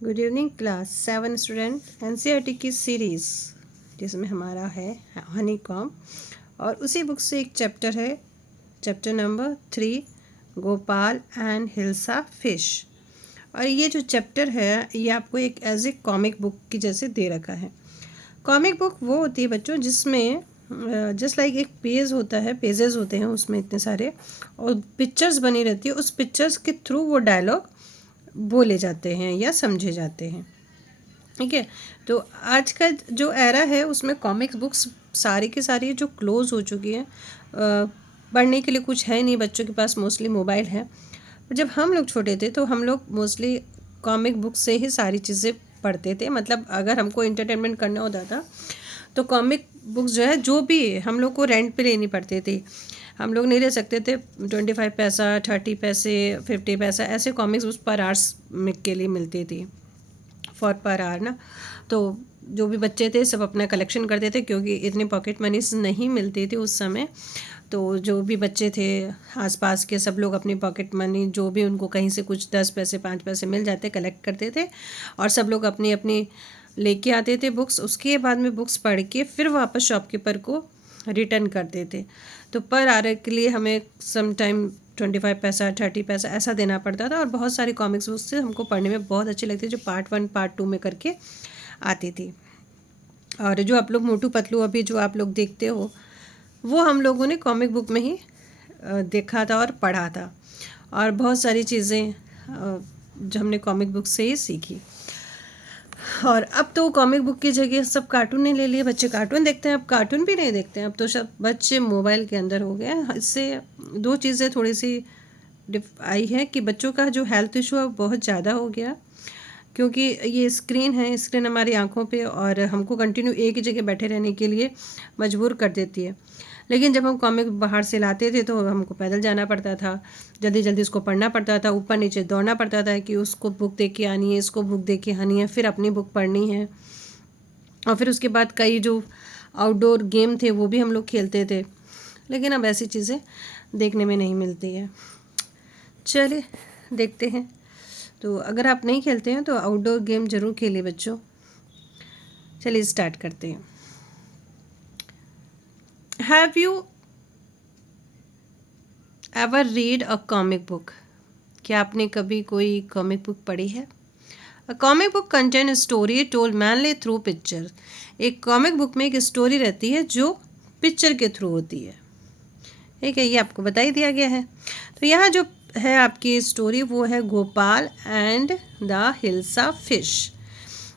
Good evening class 7 student. NCERT की series जिसमें हमारा है हनी कॉम और उसी बुक से एक चैप्टर है, chapter number 3, Gopal and hilsa fish. और ये जो चैप्टर है ये आपको एक एज ए कॉमिक बुक की जैसे दे रखा है। कॉमिक बुक वो होती है बच्चों जिसमें जस्ट लाइक एक पेज होता है, पेजेस होते हैं उसमें इतने सारे और पिक्चर्स बनी रहती है। उस पिक्चर्स के थ्रू वो डायलॉग बोले जाते हैं या समझे जाते हैं। ठीक है, तो आज का जो एरा है उसमें कॉमिक्स बुक्स सारी की सारी जो क्लोज़ हो चुकी हैं। पढ़ने के लिए कुछ है नहीं, बच्चों के पास मोस्टली मोबाइल है। जब हम लोग छोटे थे तो हम लोग मोस्टली कॉमिक बुक से ही सारी चीज़ें पढ़ते थे। मतलब अगर हमको इंटरटेनमेंट करना होता था तो कॉमिक बुक्स जो है, जो भी हम लोग को रेंट पे लेनी पड़ती थी। हम लोग नहीं ले सकते थे। 25 पैसा, 30 पैसे, 50 पैसा ऐसे कॉमिक्स उस पर आवर्स के लिए मिलती थी, फॉर पर आवर ना। तो जो भी बच्चे थे सब अपना कलेक्शन करते थे क्योंकि इतनी पॉकेट मनीज नहीं मिलती थी उस समय। तो जो भी बच्चे थे आसपास के सब लोग अपनी पॉकेट मनी जो भी उनको कहीं से कुछ 10 पैसे 5 पैसे मिल जाते कलेक्ट करते थे और सब लोग अपनी अपनी लेके आते थे बुक्स। उसके बाद में बुक्स पढ़ के फिर वापस शॉपकीपर को रिटर्न करते थे। तो पर आवर के लिए हमें सम टाइम 25 पैसा, 30 पैसा ऐसा देना पड़ता था। और बहुत सारी कॉमिक्स बुक्स से हमको पढ़ने में बहुत अच्छी लगती थी जो पार्ट 1 पार्ट 2 में करके आती थी। और जो आप लोग मोटू पतलू अभी जो आप लोग देखते हो वो हम लोगों ने कॉमिक बुक में ही देखा था और पढ़ा था। और बहुत सारी चीज़ें जो हमने कॉमिक बुक से ही सीखी। और अब तो कॉमिक बुक की जगह सब कार्टून ने ले लिए। बच्चे कार्टून देखते हैं, अब कार्टून भी नहीं देखते हैं, अब तो सब बच्चे मोबाइल के अंदर हो गए हैं। इससे दो चीज़ें थोड़ी सी आई है कि बच्चों का जो हेल्थ इशू है बहुत ज़्यादा हो गया क्योंकि ये स्क्रीन है, स्क्रीन हमारी आंखों पे और हमको कंटिन्यू एक ही जगह बैठे रहने के लिए मजबूर कर देती है। लेकिन जब हम कॉमिक बाहर से लाते थे तो हमको पैदल जाना पड़ता था, जल्दी जल्दी उसको पढ़ना पड़ता था, ऊपर नीचे दौड़ना पड़ता था कि उसको बुक दे के आनी है, इसको बुक दे के आनी है, फिर अपनी बुक पढ़नी है। और फिर उसके बाद कई जो आउटडोर गेम थे वो भी हम लोग खेलते थे। लेकिन अब ऐसी चीज़ें देखने में नहीं मिलती है। चलिए देखते हैं। तो अगर आप नहीं खेलते हैं तो आउटडोर गेम ज़रूर खेलिए बच्चों। चलिए स्टार्ट करते हैं। Have you ever read a comic book? क्या आपने कभी कोई कॉमिक बुक पढ़ी है? A comic book contain story told mainly through picture. एक कॉमिक बुक में एक स्टोरी रहती है जो पिक्चर के थ्रू होती है। ठीक है, ये आपको बता ही दिया गया है। तो यहाँ जो है आपकी स्टोरी वो है Gopal and the hilsa fish.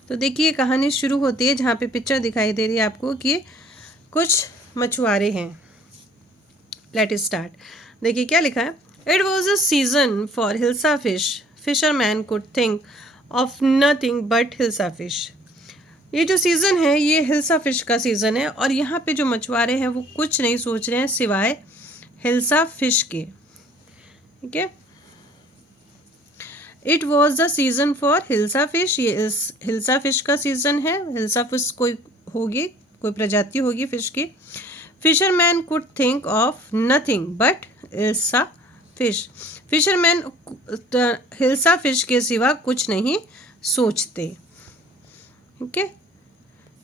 तो देखिए कहानी शुरू होती है जहाँ पे पिक्चर दिखाई दे रही है आपको कि कुछ मछुआरे हैं। Let start. देखिए क्या लिखा है। It was a season for hilsa fish, fisherman could think of nothing but hilsa fish. ये जो सीज़न है ये हिल्सा फिश का सीज़न है और यहाँ पे जो मछुआरे हैं वो कुछ नहीं सोच रहे हैं सिवाय हिल्सा फिश के। ठीक है, it was the season for hilsa fish. ये हिल्सा फिश का सीजन है। हिल्सा फिश कोई होगी, कोई प्रजाति होगी फिश की। Fisherman could think of nothing but hilsa fish. Fisherman hilsa fish के सिवा कुछ नहीं सोचते। ठीक है,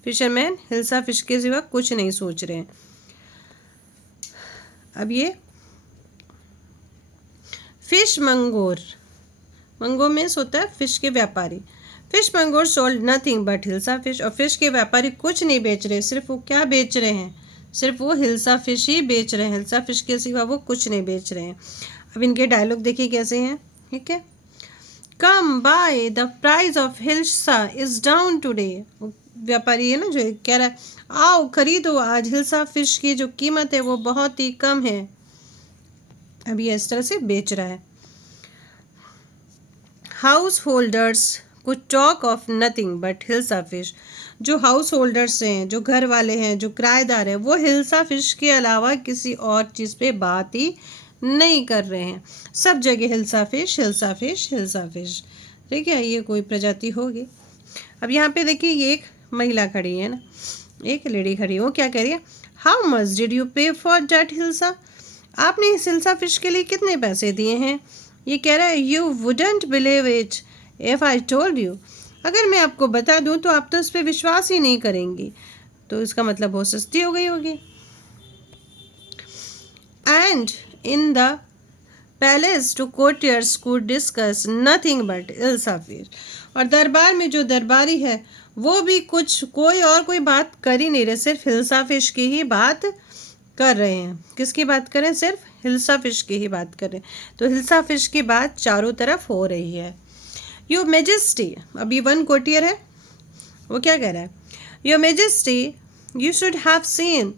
फिशरमैन हिल्सा फिश के सिवा कुछ नहीं सोच रहे हैं। अब ये फिश मंगोर, मंगो मीन्स होता है फिश के व्यापारी। Fishmonger sold nothing but hilsa fish. और फिश के व्यापारी कुछ नहीं बेच रहे, सिर्फ वो क्या बेच रहे हैं, सिर्फ वो हिल्सा फिश ही बेच रहे हैं। हिल्सा फिश के सिवा वो कुछ नहीं बेच रहे हैं। अब इनके डायलॉग देखिए कैसे हैं। ठीक है, come by the price of hilsa is down today. व्यापारी है ना जो कह रहा है आओ खरीदो, आज हिल्सा फिश की जो कीमत है वो बहुत ही कम है। अब ये इस तरह से बेच रहा है। House holders could talk of nothing but hilsa fish. जो हाउस होल्डर्स हैं, जो घर वाले हैं, जो किराएदार हैं, वो हिल्सा फिश के अलावा किसी और चीज़ पे बात ही नहीं कर रहे हैं। सब जगह hilsa fish, hilsa fish, hilsa fish. ठीक है, ये कोई प्रजाति होगी। अब यहाँ पे देखिए ये एक महिला खड़ी है ना, एक लेडी खड़ी है। वो क्या कह रही है, हाउ मच डिड यू पे फॉर दैट हिल्सा? आपने इस हिल्सा फिश के लिए कितने पैसे दिए हैं? ये कह रहा है you wouldn't believe it if I told you. अगर मैं आपको बता दूं तो आप तो उस पर विश्वास ही नहीं करेंगी, तो इसका मतलब बहुत सस्ती हो गई होगी। And in the palace two courtiers could discuss nothing but ill affairs। और दरबार में जो दरबारी है वो भी कोई बात कर ही नहीं रहे, सिर्फ हिल्सा फिश की ही बात कर रहे हैं। किसकी बात करें? सिर्फ हिल्सा फिश की ही बात कर रहे हैं। तो हिल्सा फिश की बात चारों तरफ हो रही है। योर मेजेस्टी, अभी वन कोटियर है, वो क्या कह रहा है? Your majesty you should have seen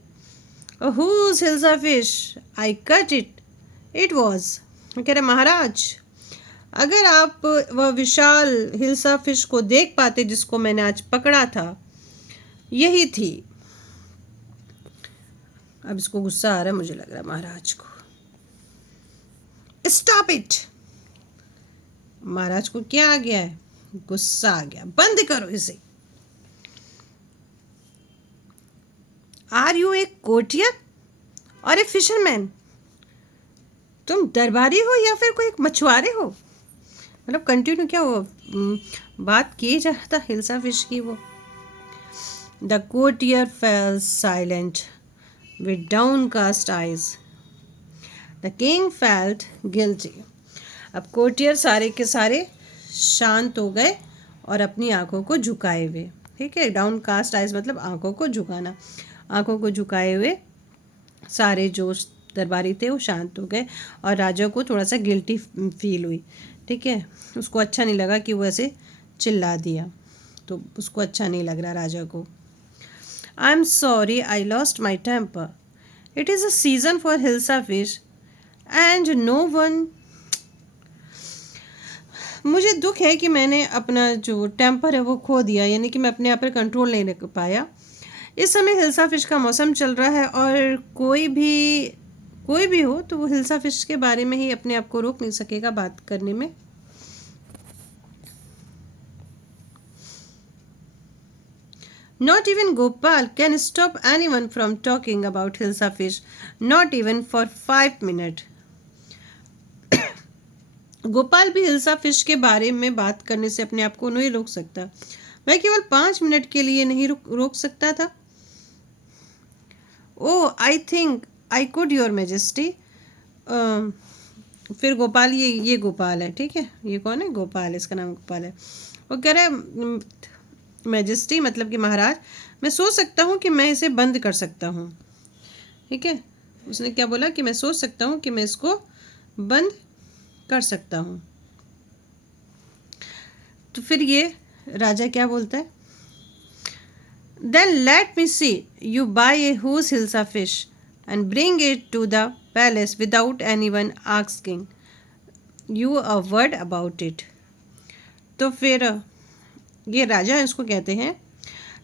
whose hilsa fish I cut it was. कह रहे महाराज, अगर आप वह विशाल हिल्सा फिश को देख पाते जिसको मैंने आज पकड़ा था, यही थी। अब इसको गुस्सा आ रहा है, मुझे लग रहा है महाराज को। स्टॉप इट, महाराज को क्या आ गया है? गुस्सा आ गया। बंद करो इसे। आर यू ए कोटियर और ए फिशरमैन? तुम दरबारी हो या फिर कोई मछुआरे हो? मतलब कंटिन्यू क्या हो बात की जा रहा था हिल्सा फिश की वो। The courtier fell silent with downcast eyes. The king felt guilty. अब कोटियर सारे के सारे शांत हो गए और अपनी आंखों को झुकाए हुए। ठीक है, डाउनकास्ट आइज मतलब आंखों को झुकाना। आंखों को झुकाए हुए सारे जो दरबारी थे वो शांत हो गए और राजा को थोड़ा सा गिल्टी फील हुई। ठीक है, उसको अच्छा नहीं लगा कि वो ऐसे चिल्ला दिया, तो उसको अच्छा नहीं लग रहा राजा को। I'm sorry I lost my temper. It is a season for hilsa fish and no one। मुझे दुख है कि मैंने अपना जो टेम्पर है वो खो दिया, यानी कि मैं अपने आप पर कंट्रोल नहीं रख पाया। इस समय हिल्सा फिश का मौसम चल रहा है और कोई भी हो तो वो हिल्सा फिश के बारे में ही अपने आप को रोक नहीं सकेगा बात करने में। Not even Gopal can stop anyone from talking about hilsa fish, not even for 5 minutes. Gopal भी हिल्सा फिश के बारे में बात करने से अपने आप को नहीं रोक सकता। मैं केवल 5 मिनट के लिए नहीं रोक सकता था। Oh I think I could your majesty. फिर गोपाल, ये गोपाल है, ठीक है, ये कौन है? गोपाल, इसका नाम गोपाल है। वो कह रहा है मैजेस्टी मतलब कि महाराज, मैं सोच सकता हूँ कि मैं इसे बंद कर सकता हूँ। ठीक है, उसने क्या बोला कि मैं सोच सकता हूँ कि मैं इसको बंद कर सकता हूँ। तो फिर ये राजा क्या बोलता है? Then let me see you buy a huge hilsa fish and bring it to the palace without anyone asking you a word about it. तो फिर ये राजा इसको कहते हैं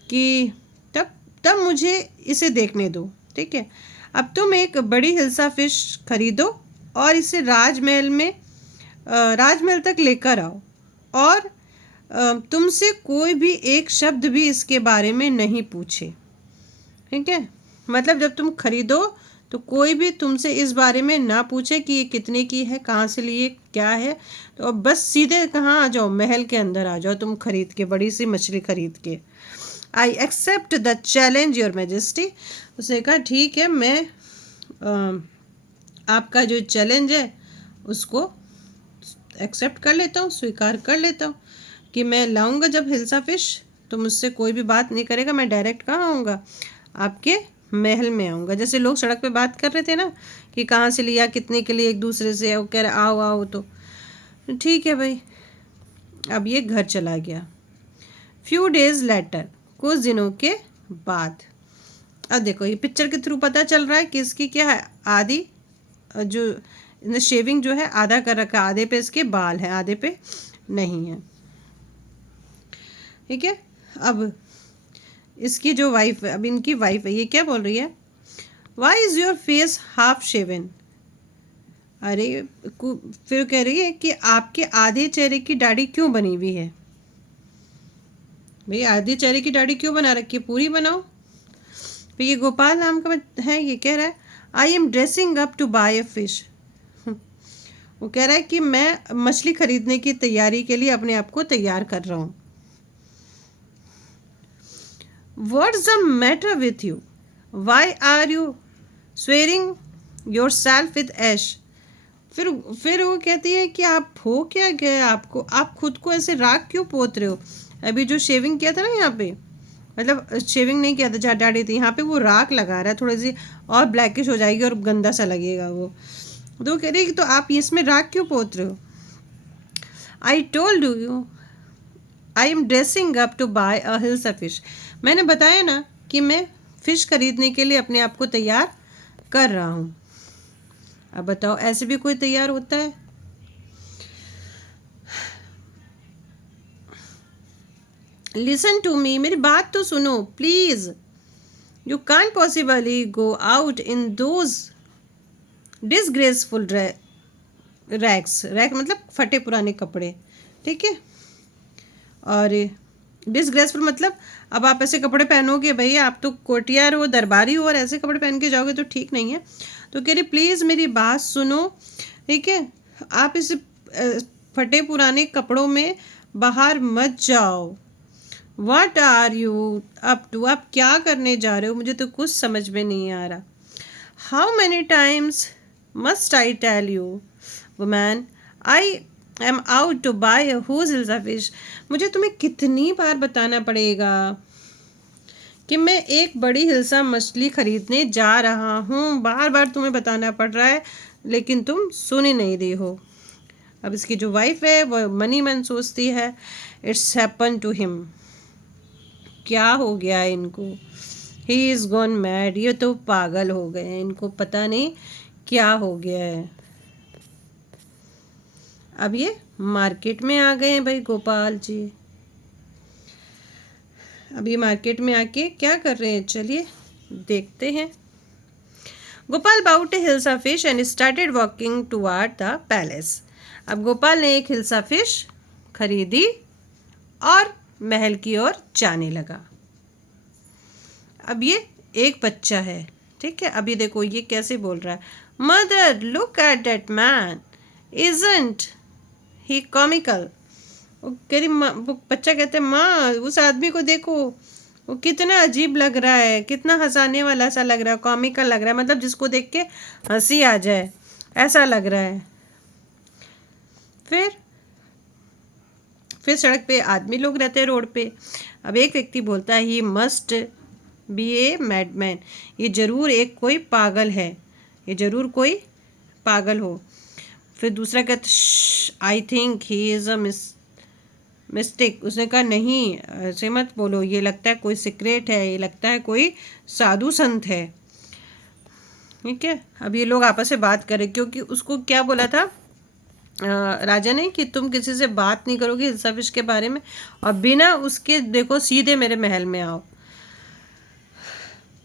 कि तब मुझे इसे देखने दो। ठीक है, अब तुम एक बड़ी हिल्सा फिश खरीदो और इसे राजमहल तक लेकर आओ और तुमसे कोई भी एक शब्द भी इसके बारे में नहीं पूछे। ठीक है, मतलब जब तुम खरीदो तो कोई भी तुमसे इस बारे में ना पूछे कि ये कितने की है, कहाँ से लिए, क्या है। तो अब बस सीधे कहाँ आ जाओ? महल के अंदर आ जाओ तुम खरीद के, बड़ी सी मछली खरीद के। I accept the challenge your majesty. उसने कहा ठीक है, मैं आपका जो चैलेंज है उसको एक्सेप्ट कर लेता हूँ, स्वीकार कर लेता हूँ कि मैं लाऊंगा जब हिल्सा फिश तो मुझसे कोई भी बात नहीं करेगा। मैं डायरेक्ट कहाँ आऊँगा? आपके महल में आऊँगा। जैसे लोग सड़क पे बात कर रहे थे ना कि कहाँ से लिया, कितने के लिए, एक दूसरे से, वो कह रहे आओ आओ। तो ठीक है भाई, अब ये घर चला गया। फ्यू डेज लेटर, कुछ दिनों के बाद। अब देखो ये पिक्चर के थ्रू पता चल रहा है कि इसकी क्या है, आधी जो शेविंग जो है आधा कर रखा, आधे पे इसके बाल हैं, आधे पे नहीं है। ठीक है, अब इसकी जो वाइफ है, अब इनकी वाइफ है, ये क्या बोल रही है? Why is your face half shaven. अरे फिर कह रही है कि आपके आधे चेहरे की दाढ़ी क्यों बनी हुई है? भाई आधे चेहरे की दाढ़ी क्यों बना रखी है? पूरी बनाओ। फिर ये गोपाल नाम का है, ये कह रहा है I am dressing up to buy a fish. वो कह रहा है कि मैं मछली खरीदने की तैयारी के लिए अपने आप को तैयार कर रहा हूँ। What's the matter with you? Why are you swearing yourself with ash? फिर वो कहती है कि आप हो क्या गया आपको, आप खुद को ऐसे राख क्यों पोत रहे हो? अभी जो शेविंग किया था ना यहाँ पे, मतलब शेविंग नहीं किया था, जहाँ दाढ़ी थी, यहाँ पे वो राख लगा रहा है, थोड़ी सी और ब्लैकिश हो जाएगी और गंदा सा लगेगा वो। तो वो कह रही है कि तो आप इसमें राख क्यों पोत रहे हो? I told you I am dressing up to buy a hilsa fish. मैंने बताया ना कि मैं फ़िश खरीदने के लिए अपने आप को तैयार कर रहा हूँ। अब बताओ, ऐसे भी कोई तैयार होता है? लिसन टू मी, मेरी बात तो सुनो please. You can't possibly go out in those disgraceful rags. Rag मतलब फटे पुराने कपड़े, ठीक है। और डिसग्रेसफुल मतलब अब आप ऐसे कपड़े पहनोगे, भाई आप तो कोटियार हो, दरबारी हो, और ऐसे कपड़े पहन के जाओगे तो ठीक नहीं है। तो कह रही प्लीज़ मेरी बात सुनो, ठीक है। आप इस फटे पुराने कपड़ों में बाहर मत जाओ। What are you up to? आप क्या करने जा रहे हो? मुझे तो कुछ समझ में नहीं आ रहा। How many times must I tell you, woman? I am out to buy a whose hilsa fish. मुझे तुम्हें कितनी बार बताना पड़ेगा कि मैं एक बड़ी हिल्सा मछली खरीदने जा रहा हूँ? बार बार तुम्हें बताना पड़ रहा है, लेकिन तुम सुन ही नहीं रही हो। अब इसकी जो वाइफ है वो मनी मन सोचती है इट्स हैपन टू हिम। क्या हो गया है इनको? He is gone mad. ये तो पागल हो गए हैं, इनको पता नहीं क्या हो गया है। अब ये मार्केट में आ गए हैं भाई गोपाल जी। अब ये मार्केट में आके क्या कर रहे हैं, चलिए देखते हैं। Gopal bought a hilsa fish and started walking toward the palace. अब गोपाल ने एक हिल्सा फिश खरीदी और महल की ओर जाने लगा। अब ये एक बच्चा है, ठीक है। अभी देखो ये कैसे बोल रहा है, mother look at that man, isn't he comical. वो कह रही, वो बच्चा कहते हैं माँ उस आदमी को देखो, वो कितना अजीब लग रहा है, कितना हंसाने वाला सा लग रहा है, कॉमिकल लग रहा है, मतलब जिसको देख के हंसी आ जाए ऐसा लग रहा है। फिर सड़क पे आदमी लोग रहते हैं रोड पे। अब एक व्यक्ति बोलता है he must be a madman, ये ज़रूर एक कोई पागल है, ये ज़रूर कोई पागल हो। फिर दूसरा कहता I think he is a mistake. उसने कहा नहीं ऐसे मत बोलो, ये लगता है कोई सीक्रेट है, ये लगता है कोई साधु संत है, ठीक है। अब ये लोग आपस में बात करें, क्योंकि उसको क्या बोला था राजा ने कि तुम किसी से बात नहीं करोगे हिल्सा फिश के बारे में, और बिना उसके देखो सीधे मेरे महल में आओ।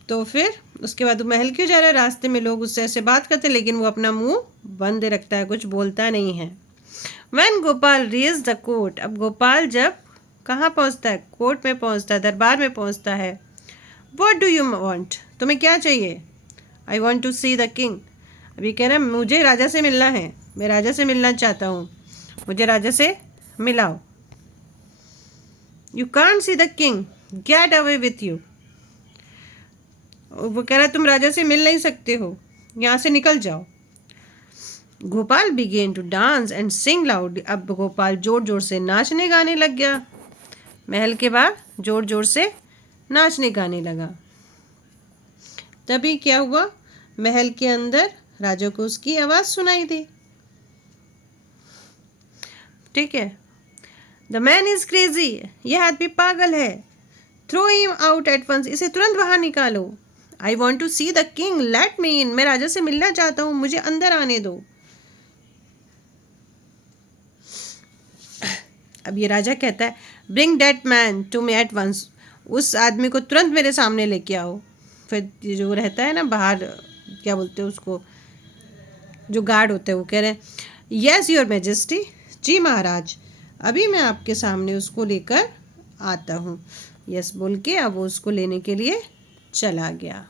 तो फिर उसके बाद वो महल क्यों जा रहा है? रास्ते में लोग उससे ऐसे बात करते हैं, लेकिन वो अपना मुंह बंद रखता है, कुछ बोलता नहीं है। When Gopal reach the court, अब गोपाल जब कहाँ पहुँचता है? कोर्ट में पहुँचता है, दरबार में पहुँचता है। What do you want? तुम्हें क्या चाहिए? I want to see the king. अभी कह रहा है मुझे राजा से मिलना है, मैं राजा से मिलना चाहता हूँ, मुझे राजा से मिलाओ। You can't see the king. Get away with you. वो कह रहा है तुम राजा से मिल नहीं सकते हो, यहाँ से निकल जाओ। Gopal began to dance and sing loud. अब गोपाल जोर जोर से नाचने गाने लग गया, महल के बाहर जोर जोर से नाचने गाने लगा। तभी क्या हुआ, महल के अंदर राजा को उसकी आवाज़ सुनाई दी, ठीक है। द मैन इज क्रेजी, यह आदमी पागल है। Throw him out at once, इसे तुरंत बाहर निकालो। I want to see the king, let me in, मैं राजा से मिलना चाहता हूँ, मुझे अंदर आने दो। अब ये राजा कहता है bring that man to me at once, उस आदमी को तुरंत मेरे सामने लेके आओ। फिर जो रहता है ना बाहर, क्या बोलते हैं उसको, जो गार्ड होते हैं, वो कह रहे हैं यस योर मैजेस्टी, जी महाराज, अभी मैं आपके सामने उसको लेकर आता हूँ। यस बोल के अब वो उसको लेने के लिए चला गया।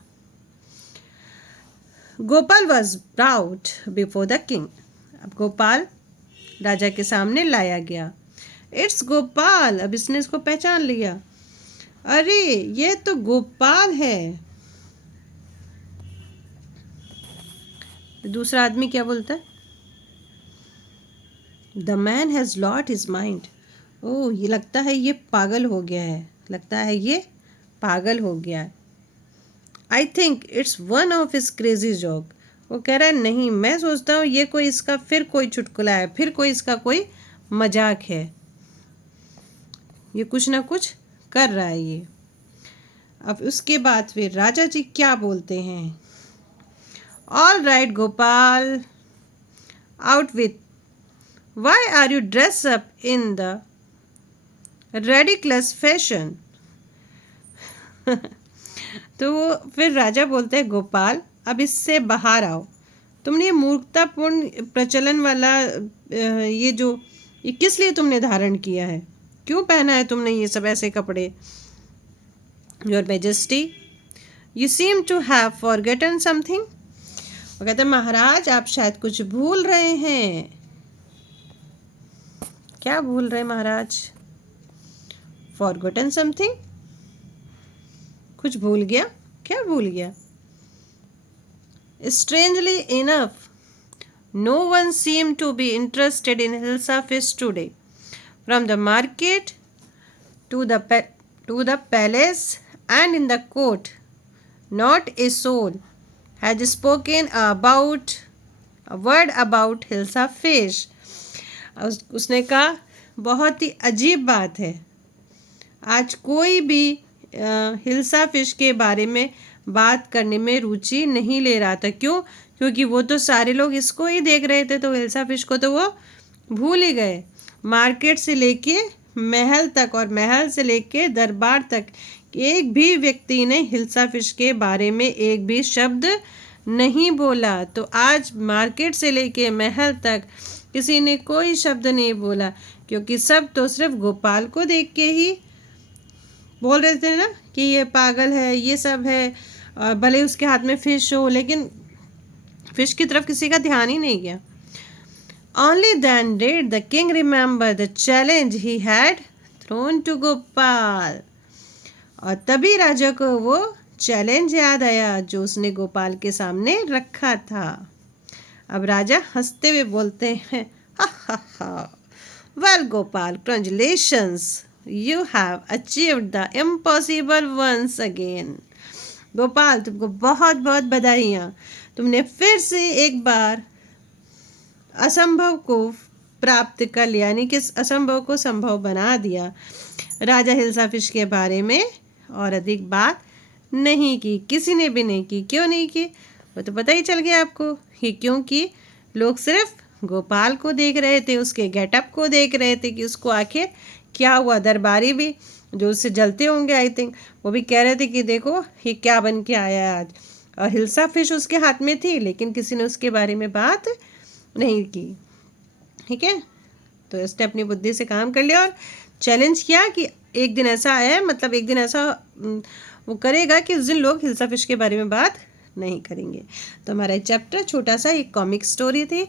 Gopal was brought before the king, अब गोपाल राजा के सामने लाया गया। इट्स गोपाल, अब इसने इसको पहचान लिया। अरे ये तो गोपाल है। दूसरा आदमी क्या बोलता है? The man has lost his mind. Oh, ये लगता है ये पागल हो गया है, लगता है ये पागल हो गया है। I think it's one of his crazy joke. वो कह रहा है नहीं, मैं सोचता हूँ ये कोई इसका फिर कोई चुटकुला है, फिर कोई इसका कोई मजाक है, ये कुछ ना कुछ कर रहा है ये। अब उसके बाद फिर राजा जी क्या बोलते हैं? All right Gopal, out with, why are you dress up in the ridiculous fashion. तो वो फिर राजा बोलते हैं गोपाल अब इससे बाहर आओ, तुमने ये मूर्खतापूर्ण प्रचलन वाला ये किस लिए तुमने धारण किया है, क्यों पहना है तुमने ये सब ऐसे कपड़े? Your majesty, you seem to have forgotten something. वो कहते हैं महाराज आप शायद कुछ भूल रहे हैं। क्या भूल रहे महाराज? फॉरगेटन समथिंग, कुछ भूल गया? क्या भूल गया? Strangely enough, no one seemed to be interested in Hilsa fish today. From the market to the palace and in the court, not a soul has spoken about a word about Hilsa fish. उसने कहा बहुत ही अजीब बात है, आज कोई भी hilsa fish के बारे में बात करने में रुचि नहीं ले रहा था। क्यों? क्योंकि वो तो सारे लोग इसको ही देख रहे थे, तो हिल्सा फिश को तो वो भूल ही गए। मार्केट से लेके महल तक और महल से लेके दरबार तक एक भी व्यक्ति ने हिल्सा फिश के बारे में एक भी शब्द नहीं बोला। तो आज मार्केट से लेके महल तक किसी ने कोई शब्द नहीं बोला, क्योंकि सब तो सिर्फ गोपाल को देख के ही बोल रहे थे ना कि ये पागल है, ये सब है, और भले उसके हाथ में फिश हो, लेकिन फिश की तरफ किसी का ध्यान ही नहीं गया। Only then did the king remember the challenge he had thrown to Gopal. और तभी राजा को वो चैलेंज याद आया जो उसने गोपाल के सामने रखा था। अब राजा हंसते हुए बोलते हैं, हा हा हा, well Gopal, congratulations, you have achieved the impossible once again. Gopal तुमको बहुत बहुत बधाइयाँ, तुमने फिर से एक बार असंभव को प्राप्त कर लिया, यानी कि असंभव को संभव बना दिया। राजा हिल्सा फिश के बारे में और अधिक बात नहीं की, किसी ने भी नहीं की। क्यों नहीं की? वो तो पता ही चल गया आपको कि क्योंकि लोग सिर्फ गोपाल को देख रहे थे, उसके गेटअप को देख रहे थे कि उसको आखिर क्या हुआ। दरबारी भी जो उससे जलते होंगे आई थिंक, वो भी कह रहे थे कि देखो ये क्या बन के आया है आज। और हिल्सा फिश उसके हाथ में थी, लेकिन किसी ने उसके बारे में बात नहीं की। ठीक है, तो इसने अपनी बुद्धि से काम कर लिया और चैलेंज किया कि एक दिन ऐसा आया है, मतलब एक दिन ऐसा वो करेगा कि उस दिन लोग हिल्सा फिश के बारे में बात नहीं करेंगे। तो हमारा चैप्टर छोटा सा एक कॉमिक स्टोरी थी,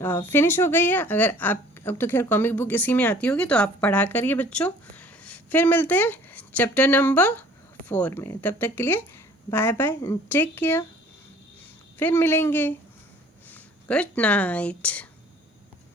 फिनिश हो गई है। अगर आप, अब तो खैर कॉमिक बुक इसी में आती होगी, तो आप पढ़ा करिए बच्चों। फिर मिलते हैं चैप्टर नंबर 4 में। तब तक के लिए बाय बाय, टेक केयर, फिर मिलेंगे। Good night.